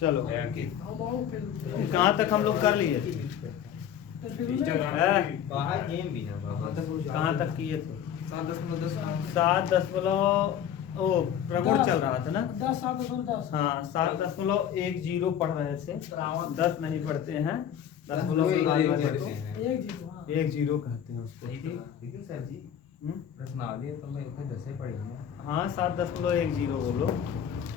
चलो कहाँ तक हम लोग कर लिए थे? कहाँ तक किए थे? 7.10 ओ प्रगुण चल रहा था ना? 10 हाँ 7.10 पढ़ रहे थे, 10 नहीं पढ़ते हैं, 10.10 कहते हैं उसको। लेकिन सर जी प्रश्नावली तो मैं उसमें 10 पढ़ेंगे। हाँ 7.10 बोलो,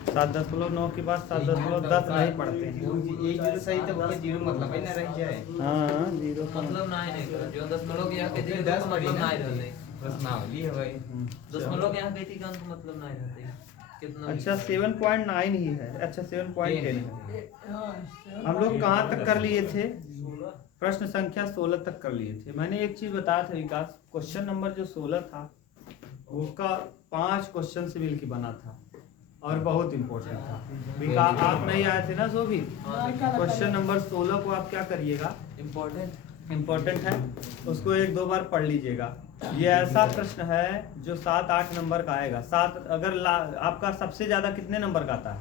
7.9 के बाद 7.10 नहीं पढ़ते हैं। एक जीरो सही तो उसका जीरो मतलब ही ना रह जाए। हाँ जीरो का मतलब ना है जो 10 के यहाँ कहती है 10 मतलब ना रहते प्रश्नावली है भाई। 10 के यहाँ कहती है तो मतलब ना रहते कितना। अच्छा 7.9 ही है, अच्छा 7.10 है। हम लोग कहाँ तक कर लिए थे? प्रश्न संख्या 16 तक कर लिए थे। मैंने एक चीज बताया था विकास, क्वेश्चन नंबर जो 16 था उसका 5 क्वेश्चन से मिलकर बना था और बहुत इंपॉर्टेंट था। विकास आप नहीं आए थे ना जो भी, क्वेश्चन नंबर 16 को आप क्या करिएगा, इम्पोर्टेंट है, उसको 1-2 बार पढ़ लीजिएगा। ये ऐसा प्रश्न है जो 7-8 नंबर का आएगा। 7 अगर आपका सबसे ज्यादा कितने नंबर का आता है?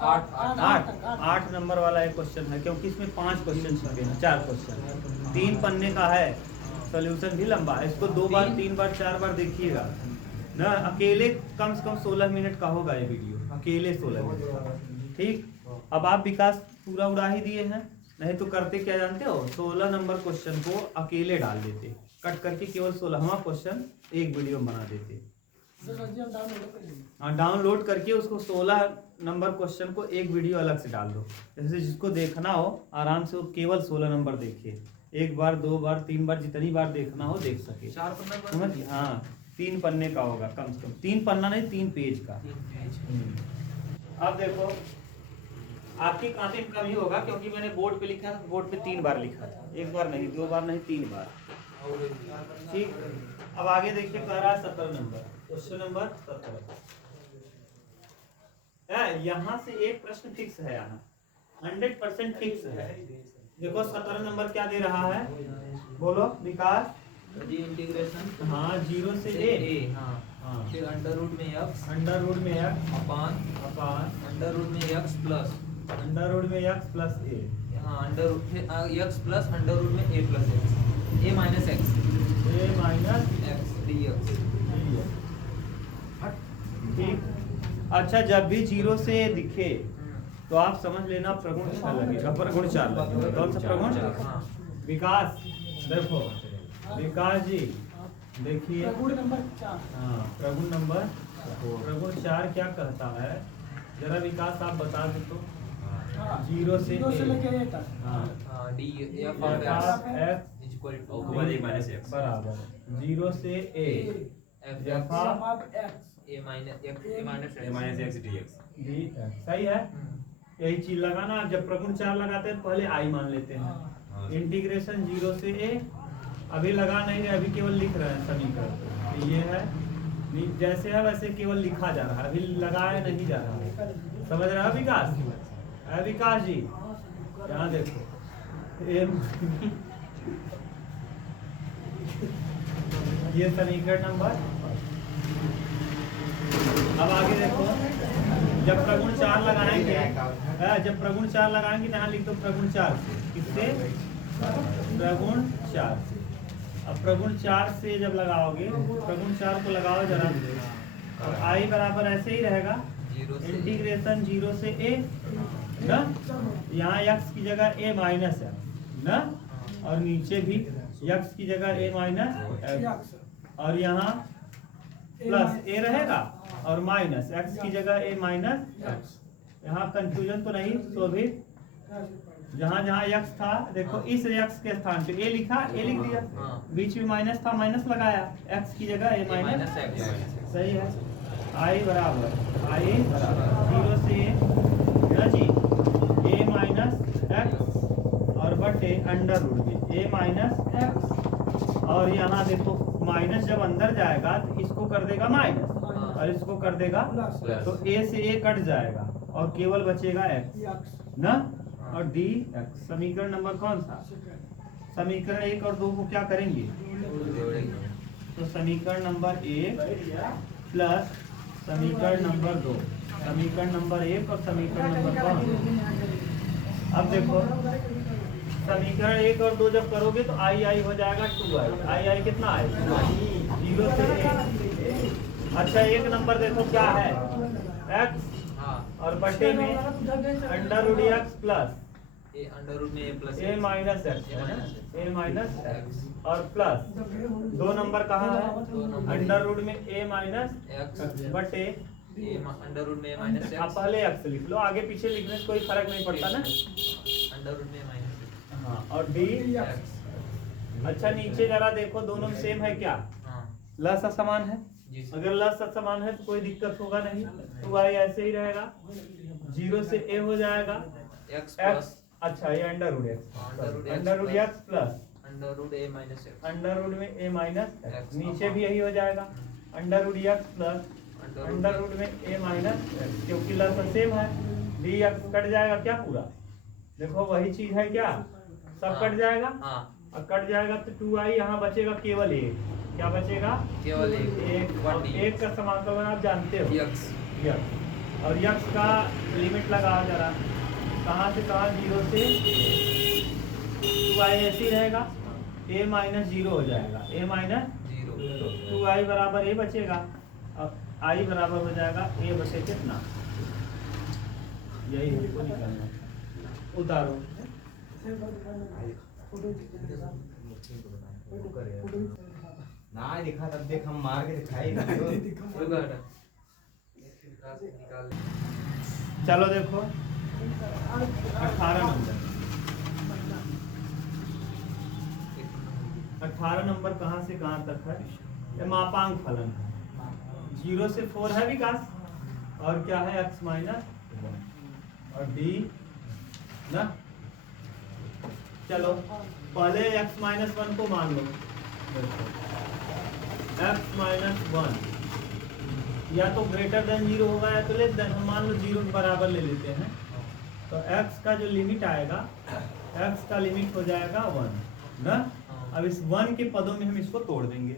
8 नंबर वाला एक क्वेश्चन है, क्योंकि इसमें 5 क्वेश्चन छपे हैं, 4 क्वेश्चन, 3 पन्ने का है, सॉल्यूशन भी लंबा है। इसको 2 बार 3 बार 4 बार देखिएगा ना। अकेले कम से कम 16 मिनट का होगा ये वीडियो, अकेले 16 मिनट। ठीक, अब आप विकास पूरा उड़ा ही दिए हैं, नहीं तो करते क्या जानते हो, 16 नंबर क्वेश्चन को अकेले डाल देते, कट करके केवल 16वां क्वेश्चन एक वीडियो बना देते। हाँ डाउनलोड करके उसको 16 नंबर क्वेश्चन को एक वीडियो अलग से डाल दो। जैसे जिसको देखना हो आराम से वो केवल 16 नंबर देखिए, 1 बार 2 बार 3 बार जितनी बार देखना हो देख सके। 4 पन्ना समझ? हाँ 3 पन्ने का होगा कम से कम, 3 पन्ना नहीं 3 पेज का। अब देखो आपकी कॉपी में कम ही होगा, क्योंकि मैंने बोर्ड पे लिखा था, बोर्ड पे 3 बार लिखा था, 1 बार नहीं 2 बार नहीं 3 बार। ठीक, अब आगे देखिए कह रहा है 17 नंबर, क्वेश्चन नंबर 17। यहाँ से एक प्रश्न फिक्स है, यहाँ 100% फिक्स है। देखो 17 नंबर क्या दे रहा है, बोलो विकास जी इंटीग्रेशन। हाँ 0 से a, हाँ फिर अंडर रूट में x अपान अंडर रूट में x प्लस a, हाँ अंडर रूट फिर x प्लस अंडर रूट में a plus x a minus x dx। ठीक, अच्छा जब भी 0 से a दिखे तो आप समझ लेना प्रगुण 6 लगेगा, प्रगुण 4 लगेगा। कौन सा प्रगुण? विकास देखो, विकास जी देखिए प्रगुण नंबर 4। हाँ प्रगुण 4 क्या कहता है, जरा विकास आप बता दे तो। 0 से लेके a तक। हाँ d f f equal to बराबर 0 से a f x a minus x dx। सही है, यही चीज लगाना। जब प्रगुण 4 लगाते हैं पहले आई मान लेते हैं। इंटीग्रेशन 0 से a, अभी लगा नहीं रहे, अभी केवल लिख रहे हैं समीकरण। ये है जैसे है वैसे केवल लिखा जा रहा है, अभी लगाया नहीं जा रहा है। समझ रहे हो विकास? विकास जी यहाँ देखो ये समीकरण नंबर। अब आगे देखो, जब प्रगुण 4 लगाएंगे, तो यहाँ लिख दो प्रगुण 4 से, किससे? प्रगुण 4 से। अब प्रगुण 4 से जब लगाओगे, प्रगुण 4 को लगाओ जरा, और आई बराबर ऐसे ही रहेगा, इंटीग्रेशन 0 से a ना, यहाँ x की जगह a माइनस है ना, और नीचे भी x की जगह a माइनस, और यहाँ प्लस a रहेगा और माइनस x की जगह a माइनस। यहाँ कंफ्यूजन तो नहीं शोभित, जहाँ जहाँ x था देखो, इस x के स्थान पे a लिखा, a लिख दिया, बीच में माइनस था माइनस लगाया, x की जगह a माइनस x। सही है, i बराबर 0 से ना जी a माइनस x और बटे अंडर रूट में a माइनस x। और यहाँ देखो माइनस जब अंदर जाएगा तो इसको कर देगा माइनस और इसको कर देगा, तो a से a कट जाएगा और केवल बचेगा x ना, और dx। समीकरण नंबर कौन सा? समीकरण 1 और 2 को क्या करेंगे? तो समीकरण नंबर 1 प्लस समीकरण नंबर 2 समीकरण नंबर 1 और समीकरण नंबर 5। अब देखो समीकरण 1 और 2 जब करोगे तो आई हो जाएगा 2i। आई कितना आएगा 0 से 1। अच्छा एक नंबर देखो क्या है x हाँ और बटे में under root x plus A under root में ए प्लस a माइनस एक्स है ना a माइनस एक्स और प्लस 2 नंबर कहाँ दो है नंबर अंडर रूट में a माइनस एक्स बटे ए अंडर रूट में ए माइनस आप एक्स पहले एक्स लिख लो आगे पीछे लिखने से कोई फर्क नहीं पड़ता ना। अंडर रूट में ए माइनस एक्स हाँ और d एक्स। अच्छा नीचे जरा देखो दोनों में सेम है क्या हाँ लस समान है। जी सर। अगर लस समान है तो कोई दिक्कत होगा नहीं तो y ऐसे ही रहेगा 0 से a हो जाएगा एक्स प्लस x। अच्छा ये under root under under root root x plus under root a minus x under root में a माइनस X। नीचे भी यही हो जाएगा under root x plus under root में a माइनस एक्स क्योंकि लस सेम है डी एक्स कट जाएगा क्या पूरा देखो वही चीज है क्या सब कट जाएगा हाँ और कट जाएगा तो 2i यहाँ बचेगा केवल एक क्या बचेगा केवल एक वन और एक का समाकलन आप जानते हो एक्स यक्स और यक्स का लिमिट लगाओ जरा कहाँ से कहाँ 0 से 2i ऐसे ही रहेगा a माइनस 0 हो जाएगा a माइनस जीरो 2i बराबर a बचेगा अब i बराबर हो जाएगा a बचे कितना यही हमको निकालना है। उतारो ना दिखा तब देख हम मार के दिखाई निकाल चलो देखो 18 नंबर 18 नंबर कहाँ से कहाँ तक है ये मापांक फलन है 0 से 4 है विकास और क्या है x माइनस और d ना। चलो पहले x माइनस 1 को मान लो x माइनस 1 या तो ग्रेटर देन 0 होगा या तो लेस देन हम मान लो 0 के बराबर ले लेते हैं तो x का जो लिमिट आएगा x का लिमिट हो जाएगा 1 ना। अब इस 1 के पदों में हम इसको तोड़ देंगे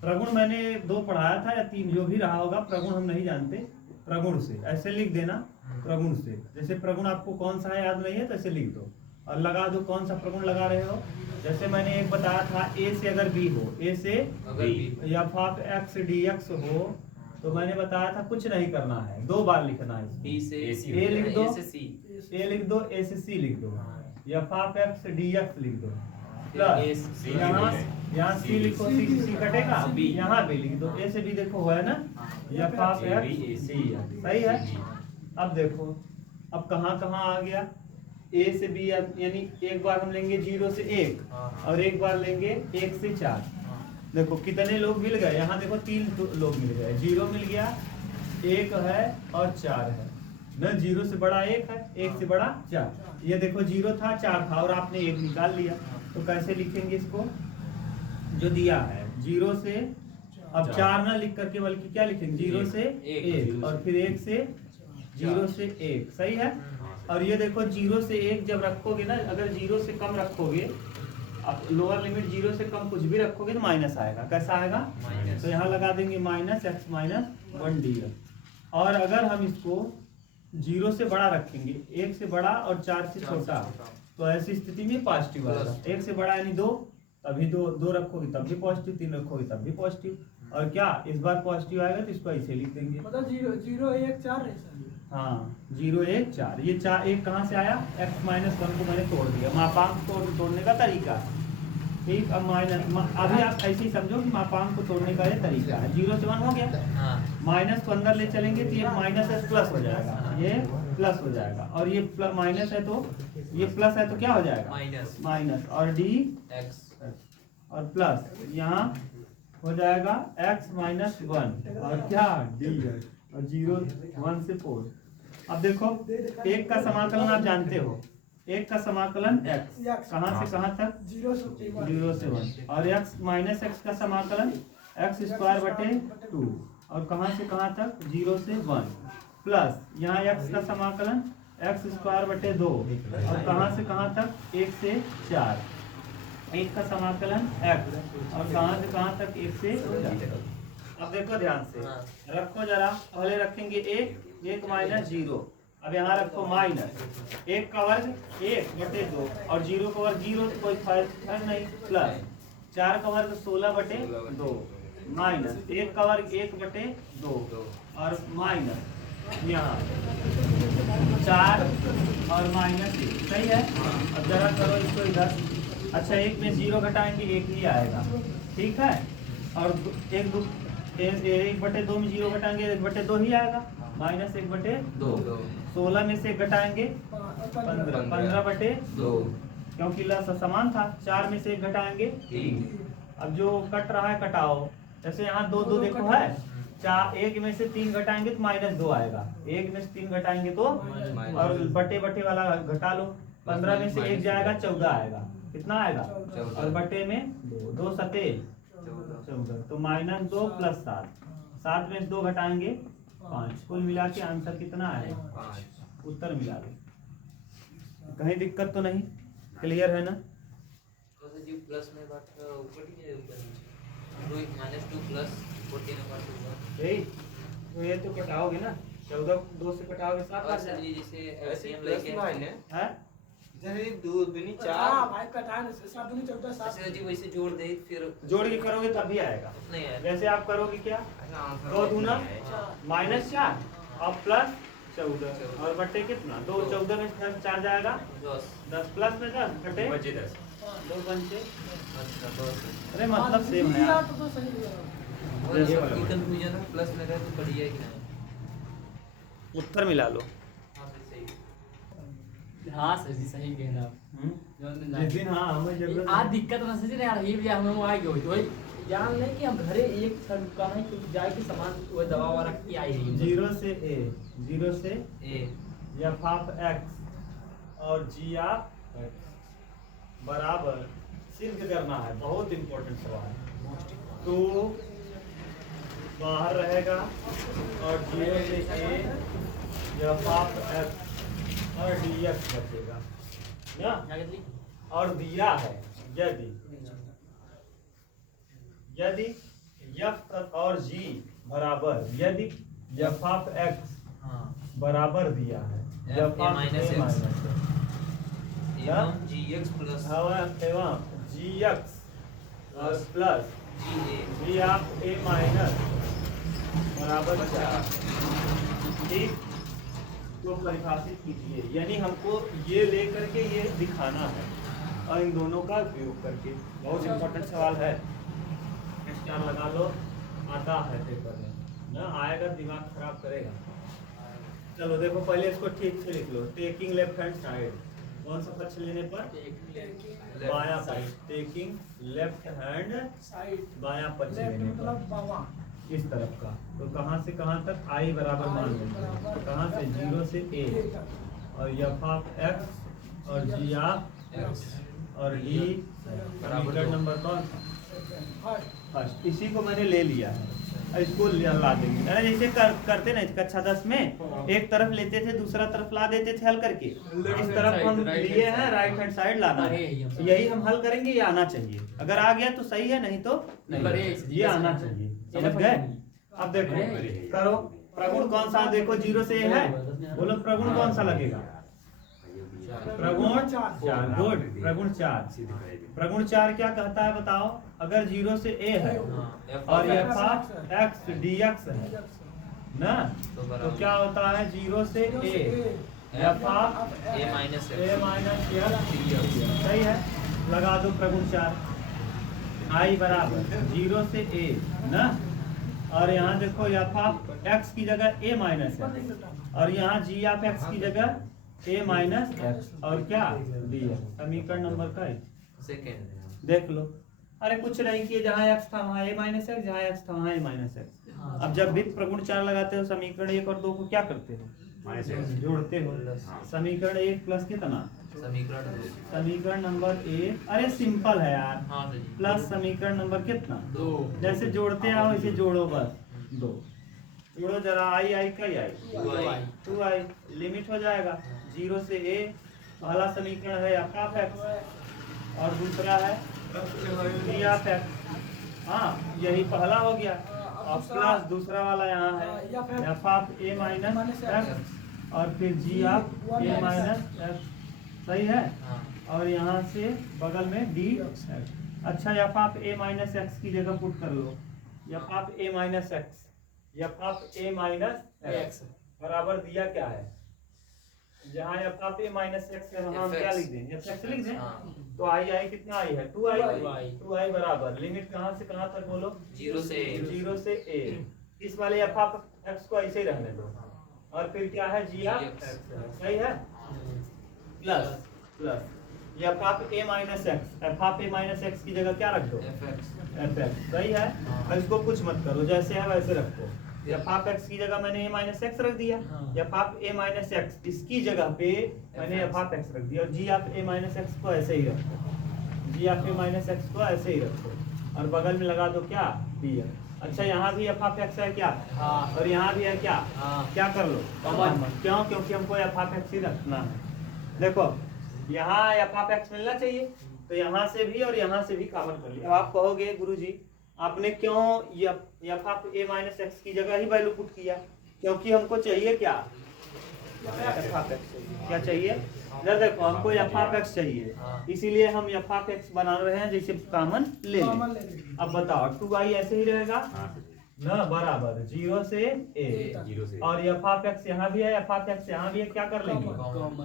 प्रगुण मैंने 2 पढ़ाया था या 3 जो भी रहा होगा प्रगुण हम नहीं जानते प्रगुण से ऐसे लिख देना प्रगुण से जैसे प्रगुण आपको कौन सा है याद नहीं है तो ऐसे लिख दो और लगा दो कौन सा प्रगुण लगा रहे हो जैसे मैंने एक बताया था a से अगर b हो a से अगर या फाफ x dx हो तो मैंने बताया था कुछ नहीं करना है 2 बार लिखना है बी से a लिख दो A से C a लिख दो a से c लिख दो या फाफ x dx लिख दो A प्लस से यहाँ c लिखो c से c कटेगा B। यहाँ b लिख दो a से b देखो हुआ है ना या फाफ x d सही है। अब देखो अब कहाँ कहाँ आ गया a से b यानी एक बार हम लेंगे 0 से 1 और एक बार लेंगे 1 से 4 देखो कितने लोग मिल गए यहाँ देखो 3 लोग मिल गए 0 मिल गया 1 है और 4 है न 0 से बड़ा 1 है 1 से बड़ा 4 ये देखो 0 था 4 था और आपने 1 निकाल लिया तो कैसे लिखेंगे इसको जो दिया है 0 से अब 4 ना लिख करके बल्कि क्या लिखेंगे 0 से 1 और फिर 1 से 0 से 1 सही है। और ये देखो 0 से 1 जब रखोगे ना अगर 0 से कम रखोगे अब लोअर लिमिट 0 से कम कुछ भी रखोगे तो माइनस आएगा कैसा आएगा माइनस। तो यहाँ लगा देंगे माइनस एक्स माइनस 1 डी। और अगर हम इसको 0 से बड़ा रखेंगे 1 से बड़ा और 4 से छोटा तो ऐसी स्थिति में पॉजिटिव आएगा 1 से बड़ा यानी 2 तभी 2 रखोगे तब भी पॉजिटिव 3 रखोगे तब भी पॉजिटिव और क्या इस बार पॉजिटिव आएगा तो इसको ऐसे लिख देंगे मतलब 0 1 4 है सर हाँ 0 1 4 ये 4 1 कहाँ से आया x माइनस 1 को मैंने तोड़ दिया मापांक तोड़ने का तरीका ठीक। अब माइनस अभी आप ऐसे ही समझो कि मापांक को तोड़ने का ये तरीका है 0 से 1 हो गया हाँ माइनस को अंदर ले चलेंगे तो ये माइनस है प्लस हो जाएगा ये प्लस हो जाएगा और ये माइनस है तो ये प्लस है तो क्या हो जाएगा माइनस माइनस और डी एक्स और प्लस यहाँ हो जाएगा x माइनस 1 और क्या d और 0 1 से 4। अब देखो एक का समाकलन आप जानते हो एक का समाकलन x कहाँ से कहाँ तक 0 से 1 और x माइनस x का समाकलन x स्क्वायर बटे 2 और कहाँ से कहाँ तक 0 से 1 प्लस यहाँ x का समाकलन x स्क्वायर बटे 2 और कहाँ से कहाँ तक 1 से 4 1 का समाकलन x और कहाँ से कहाँ तक 1 से 4। अब देखो ध्यान से रखो जरा पहले रखेंगे 1 1 माइनस 0। अब यहाँ रखो माइनस 1 का वर्ग 1/2 और 0 का वर्ग 0, तो कोई फर्क नहीं, प्लस 4 का वर्ग 16/2 माइनस 1 का वर्ग 1/2 और माइनस यहाँ 4 और माइनस 1, सही है। अब जरा करो इसको इधर। अच्छा 1 में 0 घटाएंगे 1 ही आएगा, ठीक है। और 1/2 में 0 घटाएंगे 1/2 ही आएगा, माइनस 1/2। 16 में से घटाएंगे 15/2, क्योंकि लस समान था। 4 में से 1 घटाएंगे 3। अब जो कट रहा है कटाओ, जैसे यहाँ 2 2 देखो है, 1 में से 3 घटाएंगे तो -2 आएगा, 1 में से 3 घटाएंगे तो, और बटे वाला घटा लो, 15 में से 1 जाएगा 14 आएगा, कितना आएगा, और बटे में 2 सते 14, तो -2 + 7, 7 में से 2 घटाएंगे 5, कुल मिला के आंसर कितना है 5। उत्तर मिला लो। कहीं दिक्कत तो नहीं, क्लियर है ना। प्लस में बात ऊपर ही है, -2 + 14 यही तो, ये तो कटाओगे ना, 14 2 से कटाओगे 7 आ सर जाएगा। जी जैसे ऐसे LCM प्लस लेके माइनस हैं जैसे 2 दूनी 4 हाँ भाई कटाने से 7 दूनी 14 7 सर जी वैसे जोड़ दे फिर जोड़ के करोगे तभी आएगा। नहीं आया। वैसे आप करोगे क्या, आंसर 2 दूना -4 और +14 और बटे कितना 2, 14 में 4 जाएगा 10 प्लस में 10 घटे 2 पंचे। अरे मतलब सेम है यार। तो सही है। और सबकी कंफ्यूजन है, प्लस में रहे तो बढ़िया है कि नहीं। उत्तर मिला लो। हाँ सर सही। हाँ सर जी सही कह रहे आप। जिस दिन हाँ हमें जरूरत आज दिक्कत ना सर जी यार, ये भी हम आ गए तो जान ले कि हम घरे एक सर का नहीं कुछ जाए के सामान वो दवा वाला की आई है 0 से a f(x) और g(x) बराबर सिद्ध करना है। बहुत इंपॉर्टेंट सवाल है। तो बाहर रहेगा और 0 से a f(x) और dx बचेगा ना। और दिया है यदि f और g बराबर, यदि f(x) बराबर दिया है f(a-x) एवं gx प्लस एवं gx और प्लस g(a) बराबर 4, ठीक। तो परिभाषित कीजिए, यानी हमको ये लेकर के ये दिखाना है और इन दोनों का उपयोग करके। बहुत इंपॉर्टेंट सवाल है, स्टार लगा लो, आता है पेपर में ना, आएगा दिमाग खराब करेगा। चलो देखो पहले इसको ठीक से लिख लो। टेकिंग लेफ्ट हैंड साइड, कौन सा पक्ष लेने पर, बायां पक्ष। टेकिंग लेफ्ट हैंड साइड बायां पक्ष लेफ्ट लेने पर, मतलब बावा इस तरफ का। तो कहाँ से कहाँ तक, i बराबर मान लेंगे, कहाँ से 0 से a और f(x) और g(x) और d समीकरण नंबर कौन सा, फर्स्ट। इसी को मैंने ले लिया है, इसको ला देंगे। अरे जैसे करते ना कक्षा 10 में, एक तरफ लेते थे दूसरा तरफ ला देते थे हल करके। इस तरफ हम लिए हैं, राइट हैंड साइड लाना है, यही हम हल करेंगे। ये आना चाहिए, अगर आ गया तो सही है, नहीं तो नहीं। ये आना चाहिए, समझ गए। अब देखो करो, प्रगुण कौन सा, देखो 0 से a है, बोलो प्रगुण कौन सा लगेगा, प्रगुण 4। गुड, प्रगुण 4। प्रगुण 4 क्या कहता है बताओ, अगर 0 से a है और f(x) dx है ना, तो क्या होता है 0 से a f(a-x) सही है। लगा दो प्रगुण 4, i बराबर 0 से a ना, और यहाँ देखो f(x) की जगह a माइनस है, और यहाँ g(x) की जगह a माइनस x, और क्या दिया समीकरण नंबर का सेकंड देख लो। अरे कुछ नहीं किए, जहाँ x था वहाँ a माइनस x, जहाँ x था वहाँ a माइनस x। अब जब भी प्रगुण 4 लगाते हो, समीकरण 1 और 2 को क्या करते हो, जोड़ते हो। समीकरण 1 प्लस कितना, समीकरण नंबर 1, अरे सिंपल है यार, प्लस समीकरण नंबर कितना 2। जैसे जोड़ते आओ इसे जोड़ो, बस 2 जोड़ो जरा, आई का आई 2i, लिमिट हो जाएगा 0 से a। पहला समीकरण है f(x) और दूसरा है g(x). हाँ यही पहला हो गया, और प्लस दूसरा वाला यहाँ है f of a minus x और फिर g of a minus x, सही है। हाँ। और यहाँ से बगल में डी एक्स। अच्छा f of a minus x की जगह पुट कर लो f of a minus x, f of a minus x बराबर दिया क्या है, जहाँ f of a minus x है वहाँ हम क्या लिख दें, एफ एक्स लिख दें। हाँ। तो आई आई कितना आई है 2i बराबर लिमिट कहाँ से कहाँ तक बोलो 0 से A। 0 से a। इस वाले एफ ऑफ एक्स को ऐसे ही रहने दो और फिर क्या है जी ऑफ एक्स, सही है। Plus plus F of a minus x, f of a minus x की जगह क्या रख दो fx। एफ एक्स, सही है। और इसको कुछ मत करो, जैसे है वैसे रखो। एफ ऑफ एक्स की जगह मैंने ए माइनस एक्स रख दिया, F of a minus x इसकी जगह पे मैंने एफ ऑफ एक्स रख दिया और जी ऑफ ए माइनस एक्स को ऐसे ही रखो, जी ऑफ ए माइनस एक्स को ऐसे ही रखो और बगल में लगा दो क्या डी एक्स। अच्छा यहाँ भी एफ ऑफ एक्स है क्या, हाँ। और यहाँ भी है क्या, हाँ। क्या कर लो कॉमन। क्यों, क्योंकि हमको एफ ऑफ एक्स ही रखना है। देखो यहाँ एफ ऑफ एक्स मिलना चाहिए तो यहाँ से भी और यहाँ से भी कॉमन कर लिया। अब आप कहोगे गुरुजी आपने क्यों F of a minus x की जगह ही वैल्यू पुट किया, क्योंकि हमको चाहिए क्या एफ ऑफ एक्स, क्या चाहिए इधर देखो हमको एफ ऑफ एक्स चाहिए, इसीलिए हम एफ ऑफ एक्स बना रहे हैं जैसे कॉमन ले लें। अब बताओ 2i ऐसे ही रहेगा ना बराबर 0 से a और एफ ऑफ एक्स यहाँ भी है, एफ ऑफ एक्स यहाँ भी है, क्या कर लेंगे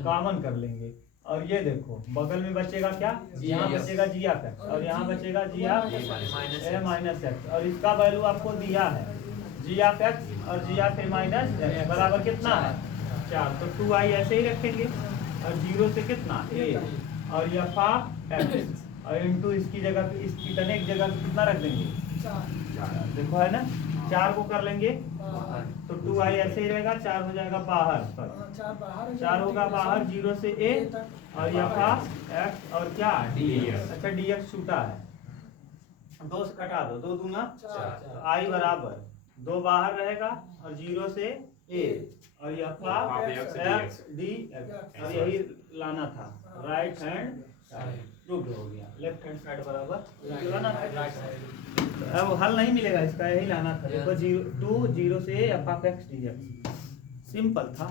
कॉमन कर लेंगे। और ये देखो बगल में बचेगा क्या, यहाँ बचेगा जी ऑफ एक्स और यहाँ बचेगा जी ऑफ ए माइनस एक्स और इसका वैल्यू आपको दिया है जी ऑफ एक्स और जी ऑफ ए माइनस एक्स बराबर कितना है 4। तो 2i ऐसे ही रखेंगे और 0 से कितना a और एफ ऑफ एक्स और इनटू इसकी जगह पे इसकी तने एक जगह पे कितना रख देंगे, देखो है ना 4 को कर लेंगे तो 2i ऐसे ही रहेगा, 4 हो जाएगा बाहर पर, 4 होगा बाहर 0 से a और एफ ऑफ एक्स और क्या dx। अच्छा dx छूटा है 2 से कटा दो, 2 दूना 4, i बराबर 2 बाहर रहेगा और 0 से a और एफ ऑफ एक्स dx और यही लाना था राइट हैंड प्रूव्ड हो गया, लेफ्ट हैंड साइड बराबर लाना था। अब हल नहीं मिलेगा इसका, यही लाना था। देखो 0 से F of x dx simple था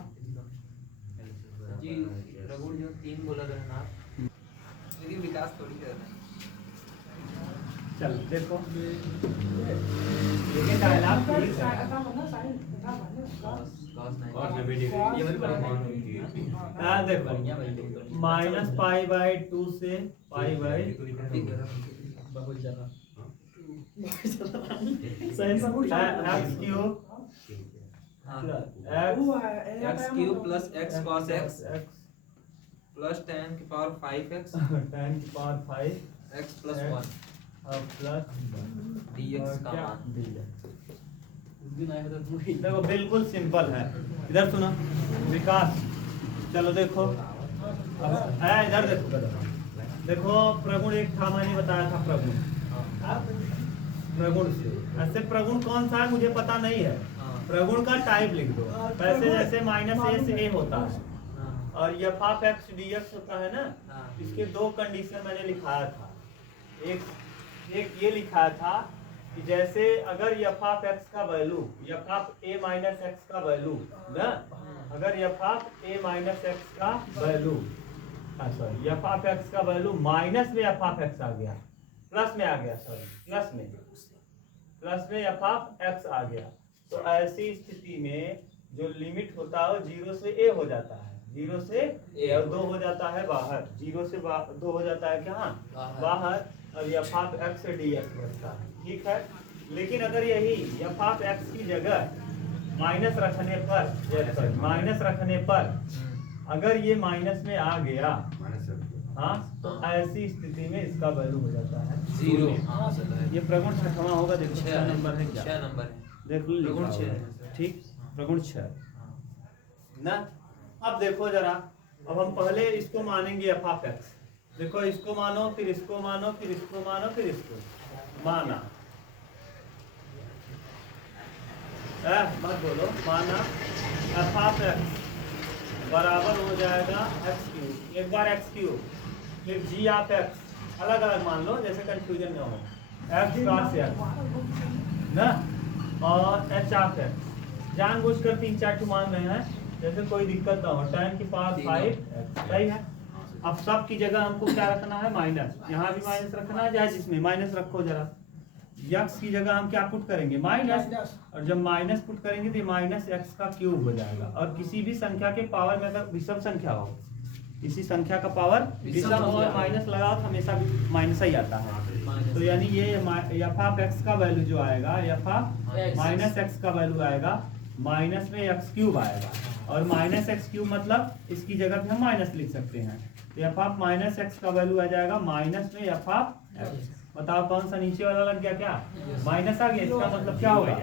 जी रघु जो 3 बोला था ना लेकिन विकास थोड़ी कर रहा है। चल देखो लेकिन डायलॉग ठीक है। हाँ देखो माइनस पाई बाई 2 से पाई बाई बहुत ज्यादा x cube x cube plus x cos x plus 10 की पावर 5x 10 की पावर 5 x प्लस 1 और प्लस dx का क्या मान। dx। उस दिन आया था तुम देखो बिल्कुल सिंपल है, इधर सुनो विकास, चलो देखो है इधर देखो देखो प्रगुण एक था मैंने बताया था प्रगुण से ऐसे प्रगुण कौन सा है मुझे पता नहीं है, प्रगुण का टाइप लिख दो वैसे जैसे माइनस ए से ए होता है और एफ ऑफ एक्स dx होता है ना, इसके 2 कंडीशन मैंने लिखाया था। एक ये लिखाया था कि जैसे अगर एफ ऑफ एक्स का value f of a minus x का वैल्यू ना, अगर f of a minus x का value sorry f of x का वैल्यू माइनस में एफ ऑफ एक्स आ गया, प्लस में आ गया सॉरी प्लस में एफ ऑफ एक्स आ गया, तो ऐसी स्थिति में जो लिमिट होता है वो 0 से a हो जाता है, 0 से a और 2 हो जाता है बाहर, 0 से 2 हो जाता है क्या बाहर और एफ ऑफ एक्स से dx बचता है, ठीक है। लेकिन अगर यही एफ ऑफ एक्स की जगह माइनस रखने पर अगर ये माइनस में आ गया हाँ तो ऐसी स्थिति में इसका वैल्यू हो जाता है 0। ये प्रगुण 6वां होगा, देखो 6 नंबर है क्या, 6 नंबर है देख लो प्रगुण लिखा 6 हुआ है, ठीक प्रगुण 6 ना। अब देखो जरा, अब हम पहले इसको मानेंगे एफ ऑफ एक्स, देखो इसको मानो फिर इसको मानो फिर इसको मानो फिर इसको माना, मत बोलो माना एफ ऑफ एक्स बराबर हो जाएगा एक्स क्यूब, एक बार एक्स क्यूब फिर जी ऑफ एक्स अलग अलग मान लो जैसे कंफ्यूजन ना हो, एक्स कॉस एक्स ना और एच ऑफ एक्स जानबूझकर 3-4 टू मान रहे हैं, जैसे कोई दिक्कत ना हो। tan की पावर 5 सही है। अब सब की जगह हमको क्या रखना है, माइनस। यहाँ भी माइनस रखना है, चाहे जिसमें माइनस रखो जरा। यक्स की जगह हम क्या पुट करेंगे, माइनस। और जब माइनस पुट करेंगे तो माइनस एक्स का क्यूब हो जाएगा। और किसी भी संख्या के पावर में अगर विषम संख्या हो, किसी संख्या का पावर विषम हो और माइनस लगाओ तो हमेशा माइनस ही आता है। तो यानी ये एफ ऑफ एक्स का वैल्यू जो आएगा, एफ ऑफ माइनस एक्स का वैल्यू आएगा माइनस में एक्स क्यूब आएगा। और माइनस एक्स क्यूब मतलब इसकी जगह पे हम माइनस लिख सकते हैं। एफ ऑफ माइनस एक्स का वैल्यू आ जाएगा माइनस में एफ ऑफ एक्स। बताओ कौन सा नीचे वाला लग गया, क्या माइनस आ गया, इसका मतलब क्या होगा,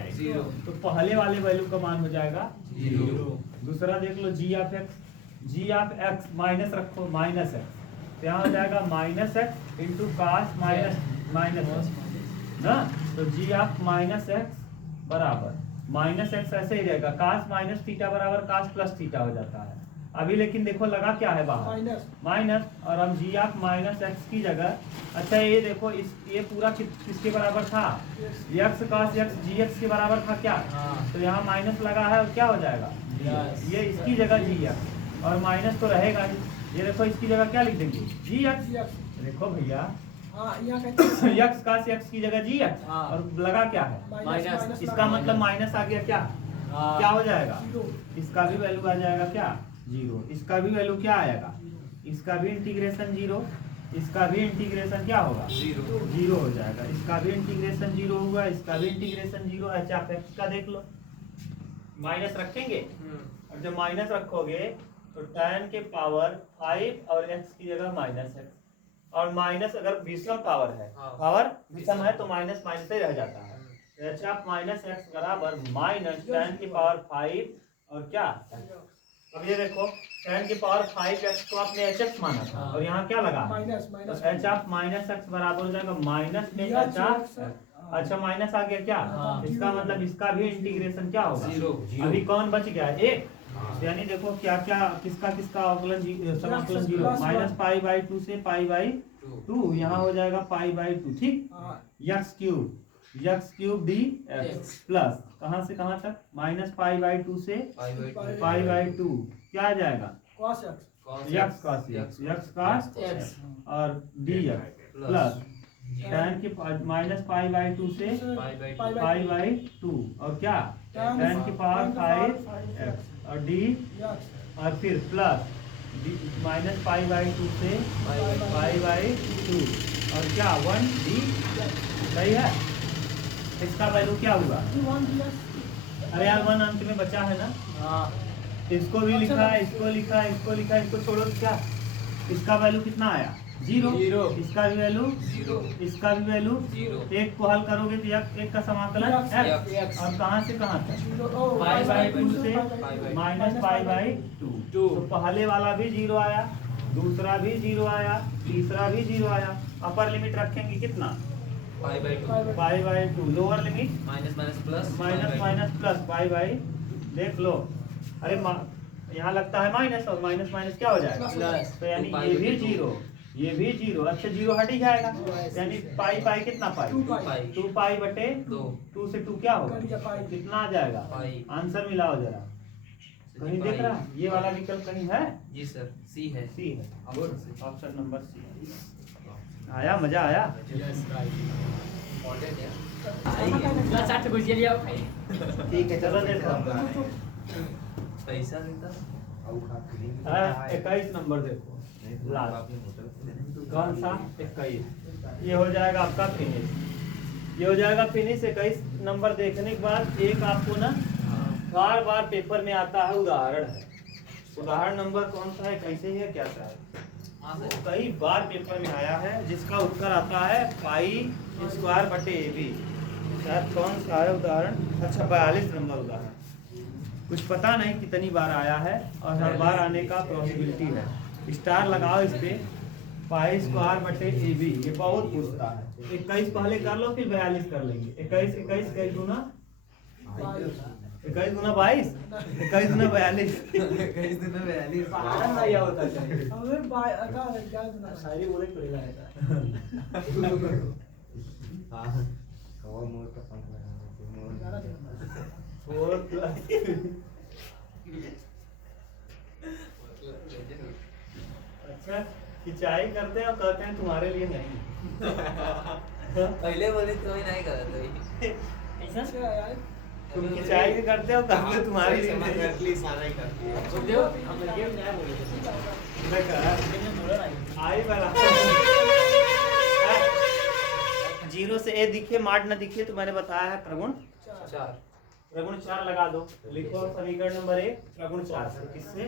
तो पहले वाले वैल्यू का मान हो जाएगा 0। दूसरा देख लो g of x, g of x minus रखो माइनस एक्स, तो यहाँ हो जाएगा माइनस एक्स इंटू काश माइनस माइनस ना। तो जी ऑफ माइनस एक्स बराबर माइनस एक्स ऐसे ही रहेगा, काश माइनस थीटा बराबर काश प्लस थीटा हो जाता है। अभी लेकिन देखो लगा क्या है बाहर, माइनस। और हम जी ऑफ माइनस एक्स की जगह, अच्छा ये देखो ये पूरा किसके बराबर था, एक्स काश एक्स जी एक्स के बराबर था क्या, तो यहाँ माइनस लगा है और क्या हो जाएगा, ये इसकी जगह जी एक्स और माइनस तो रहेगा ही। ये देखो इसकी जगह क्या लिख देंगे, जी एक्स। देखो भैया यक्स काश एक्स की जगह जी एक्स और लगा क्या है माइनस, इसका मतलब माइनस आ गया, क्या हो जाएगा, इसका भी वैल्यू आ जाएगा क्या 0। इसका भी वैल्यू क्या आएगा, इसका भी इंटीग्रेशन 0, इसका भी इंटीग्रेशन क्या होगा 0 हो जाएगा। इसका भी इंटीग्रेशन 0 होगा, इसका भी इंटीग्रेशन 0। एच ऑफ एक्स का देख लो, माइनस रखेंगे और जब माइनस रखोगे तो tan के पावर 5 और x की जगह माइनस है। और माइनस अगर विषम पावर है, पावर विषम है तो माइनस माइनस ही रह जाता है। एच ऑफ माइनस एक्स बराबर माइनस tan की पावर 5 और क्या, अब ये देखो tan की पावर 5x को आपने एच एक्स माना था और यहाँ क्या लगा minus, H of minus x बराबर हो जाएगा माइनस में एच ऑफ। अच्छा माइनस आ गया क्या, इसका मतलब इसका भी इंटीग्रेशन क्या होगा 0। अभी कौन बच गया, एक। यानी देखो क्या क्या किसका किसका अवकलन समाकलन 0, माइनस पाई बाई 2 से पाई बाई 2, यहाँ हो जाएगा पाई बाई 2, ठीक। X cube D x plus कहाँ से कहाँ तक, माइनस पाई बाई 2 से पाई बाई 2, क्या आ जाएगा यक्स कास एक्स और डी एक्स प्लस tan की माइनस पाई बाई 2 से पाई बाई 2 और क्या tan की पावर 5x और डी और फिर प्लस माइनस पाई बाई 2 से पाई बाई 2 और क्या 1 डी। सही है, इसका वैल्यू क्या हुआ, अरे यार 1 अंत में बचा है ना, इसको भी लिखा है, इसको लिखा है, इसको लिखा है, इसको छोड़ो क्या, इसका वैल्यू कितना आया 0, इसका भी वैल्यू 0, इसका भी वैल्यू 0। एक को हल करोगे तो एक का समाकलन x और कहाँ से कहाँ तक पाई बाई 2 से माइनस पाई बाई 2। तो पहले वाला भी 0 आया, दूसरा भी 0 आया, तीसरा भी 0 आया। अपर लिमिट रखेंगे कितना pi by 2, lower limit minus minus plus pi by. देख लो अरे यहाँ लगता है माइनस और माइनस माइनस क्या हो जाएगा, तो यानी ये भी 0 ये भी 0। अच्छा 0 हट ही जाएगा, यानी पाई पाई कितना पाई 2 पाई बटे 2 से 2 क्या होगा कितना आ जाएगा, आंसर मिलाओ जरा, कहीं देख रहा है ये वाला विकल्प कहीं है जी सर, सी है ऑप्शन नंबर सी। आया, मजा आया, ठीक है चलो देखो पैसा देता 21 नंबर देखो लास्ट, कौन सा 21, ये हो जाएगा आपका फिनिश, ये हो जाएगा फिनिश। 21 नंबर देखने के बाद एक आपको ना बार बार पेपर में आता है उदाहरण है, उदाहरण नंबर कौन सा है, कैसे ही है क्या सा है, कई बार पेपर में आया है, जिसका उत्तर आता है पाई स्क्वायर बटे ए बी। शायद कौन सा है उदाहरण, अच्छा 42 नंबर उदाहरण, कुछ पता नहीं कितनी बार आया है और हर बार आने का पॉसिबिलिटी है। स्टार लगाओ इस पे, पाई स्क्वायर बटे ए बी, ये बहुत पूछता है। 21 पहले कर लो फिर 42 कर लेंगे। 21 21 गुना 22 21 गुना 42 नहीं होता शायरी बोले पड़ेगा 4 प्लस अच्छा खिंचाई करते हैं और कहते हैं तुम्हारे लिए नहीं। पहले बोले तो ही नहीं करत भाई। ऐसा तुम खिंचाई भी करते हो कहते हैं तुम्हारे लिए नहीं। बोल दो हम लगे नहीं बोले मैं कहा मैंने बोला नहीं आई बराबर 0 से a दिखे मार्ड न दिखे तो मैंने बताया है प्रगुण 4 प्रगुण 4 लगा दो। लिखो समीकरण नंबर 1 प्रगुण 4 से किससे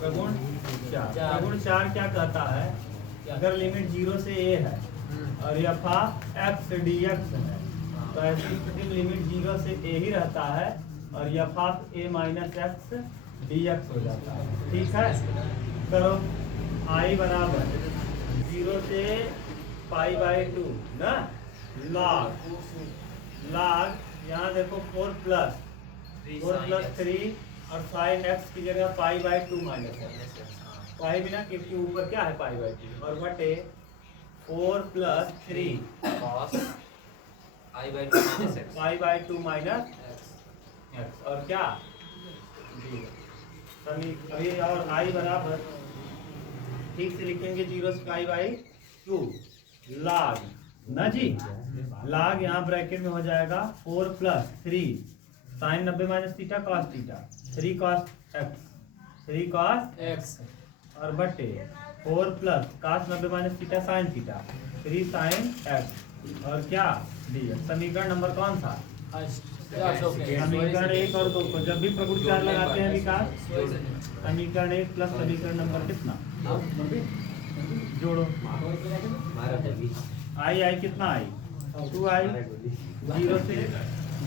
प्रगुण 4 प्रगुण 4 क्या कहता है अगर लिमिट 0 से a है और f x dx है तो ऐसी स्थिति में लिमिट 0 से a ही रहता है और f a minus x dx हो जाता है। ठीक है करो i बराबर 0 से पाई बाई 2 ना log यहाँ देखो 4 प्लस 3 और साइन x की जगह पाई बाई 2 माइनस पाई बिना क्योंकि ऊपर क्या है पाई बाई 2 और बटे 4 plus 3 cos I by 2 minus x pi by 2 minus x x और क्या अभी और i बराबर ठीक से लिखेंगे 0 से पाई बाई 2 log ना जी log यहाँ ब्रैकेट में हो जाएगा 4 plus 3 sine 90 minus theta cos theta 3 cos x और बटे 4 plus cos 90 minus theta sine theta 3 sine x और क्या dx। समीकरण नंबर कौन था समीकरण 1 और 2 को जब भी प्रगुण 4 लगाते हैं विकास समीकरण 1 प्लस समीकरण नंबर कितना जोड़ो आई कितना आई 2 आई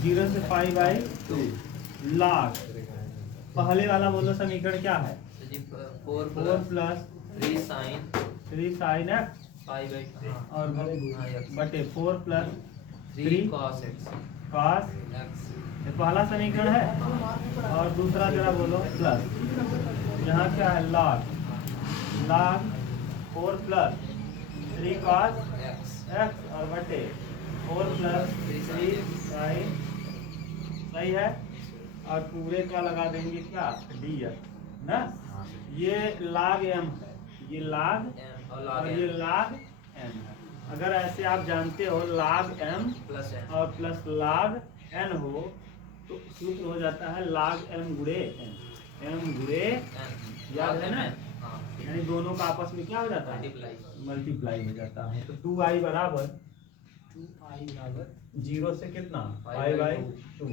0 से पाई बाई 2 log पहले वाला बोलो समीकरण क्या है 4 4 plus 3 sin 3 sine x pi by 2 और बटे 4 plus 3 cos x cos x ये पहला समीकरण है और दूसरा जरा बोलो प्लस यहाँ क्या है log 4 plus 3 cos x x और बटे 4 प्लस 3 साइन सही है और पूरे का लगा देंगे क्या dx ना ये log m है ये log m और और log ये m log m है। अगर ऐसे आप जानते हो log m plus n और प्लस log n हो तो सूत्र हो जाता है log m गुणे n m गुणे n याद है ना? हाँ यानी दोनों का आपस में क्या हो जाता है मल्टीप्लाई मल्टीप्लाई हो जाता है। तो 2i बराबर 0 से कितना पाई बाई 2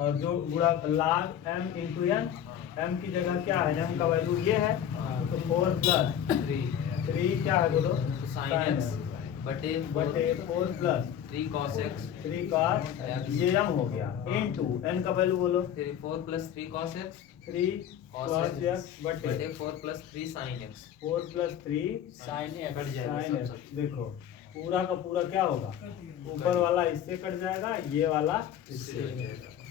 और जो गुणा log m into n m की जगह क्या है m का वैल्यू ये है तो 4 प्लस 3 क्या है बोलो sin x बटे बटे 4 प्लस 3 cos x 3 cos ये m हो गया इनटू n का वैल्यू बोलो 4 plus 3 cos x 3 cos x बटे बटे 4 plus 3 sin x 4 प्लस 3 साइन कट x जाएगा sin सब x देखो पूरा का पूरा क्या होगा ऊपर वाला इससे कट जाएगा ये वाला इससे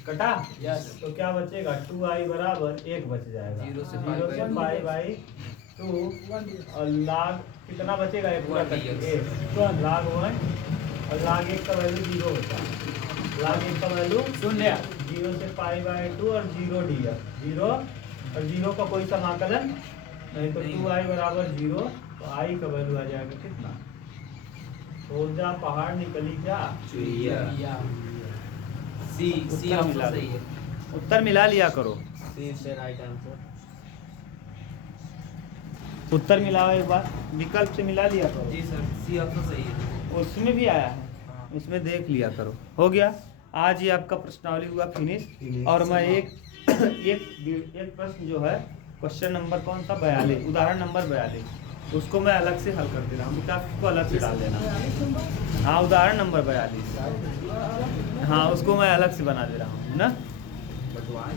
कटा यस तो क्या बचेगा 2i बराबर 1 बच जाएगा 0 से 0 से पाई बाई 2 और log कितना बचेगा एक पूरा कट 1 तो log 1 और log 1 का वैल्यू 0 होता है log 1 का वैल्यू शून्य 0 से पाई बाई 2 और 0 dx 0 और 0 का कोई समाकलन नहीं तो 2i बराबर 0 तो i का वैल्यू आ जाएगा कितना ऊर्जा पहाड़ निकली क्या या सी उत्तर ऑप्शन मिला सही है उत्तर मिला लिया करो सी इज द राइट आंसर उत्तर मिलाओ एक बार विकल्प से मिला लिया करो जी सर सी ऑप्शन सही है उसमें भी आया है हाँ। उसमें देख लिया करो हो गया आज ये आपका प्रश्नावली हुआ फिनिश और मैं एक प्रश्न जो है क्वेश्चन नंबर कौन सा 42 उदाहरण नंबर 42 उसको मैं अलग से हल कर दे रहा हूँ विकास को अलग से डाल देना हाँ उदाहरण नंबर 42 हाँ उसको मैं अलग से बना दे रहा हूँ ना बट व्हाई